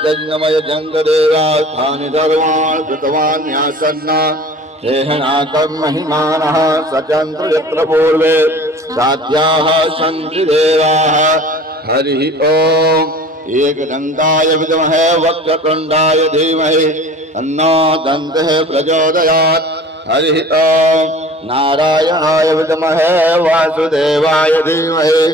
यज्ञमय जंगदेवास्थानि सर्वान् कृतवान्यासन्न हेहनाकं महिमानः सचन्द्र यत्र पूर्वे साध्याः सन्ति देवाः। हरिः ओम्। एकदन्ताय विद्महे वक्रतुण्डाय धीमहि तन्नो दन्तः प्रचोदयात्। हरिः ओम्। नारायणाय विद्महे वासुदेवाय धीमहि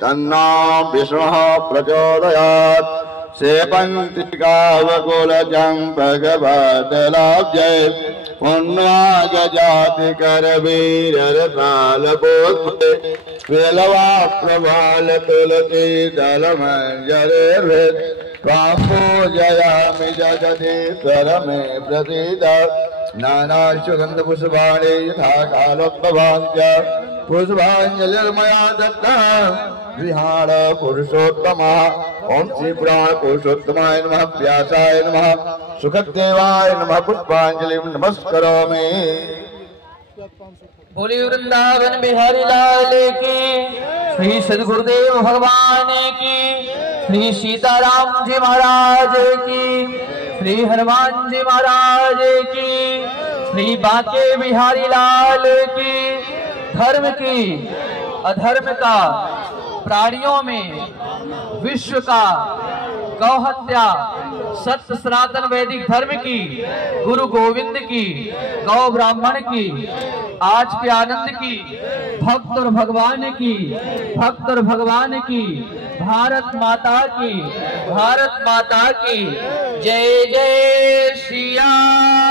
तन्नो विष्णुः प्रचोदयात्। सेपन्ति कावकुलचम्पकपाटलाब्जै पुण्वागजाति करवीररसालपोत्रे वेलवा प्रभाल तुलसी दलमञ्जरेर्भृत् त्वां पूजयामि जगदीश्वर मे प्रसीद। नानाश्वगन्धपुष्पाणि यथा कालोद्भवाञ्च पुष्पाञ्जलिर्मया दत्ता विहार पुरुषोत्तमः। ओम श्री पुराण पुरुषोत्तमाय नमः। व्यासाय नमः। सुखदेवाय नमः। पुष्पांजलि नमस्करोमि। बोली वृंदावन बिहारी लाल की, श्री सद्गुरुदेव भगवान की, श्री सीताराम जी महाराज की, श्री हनुमान जी महाराज की, श्री बांके बिहारी लाल की। धर्म की अधर्म का, प्राणियों में विश्व का, गौ हत्या, सत्य सनातन वैदिक धर्म की, गुरु गोविंद की, गौ ब्राह्मण की, आज के आनंद की, भक्त और भगवान की, भक्त और भगवान की, भारत माता की, भारत माता की जय जय श्री राम।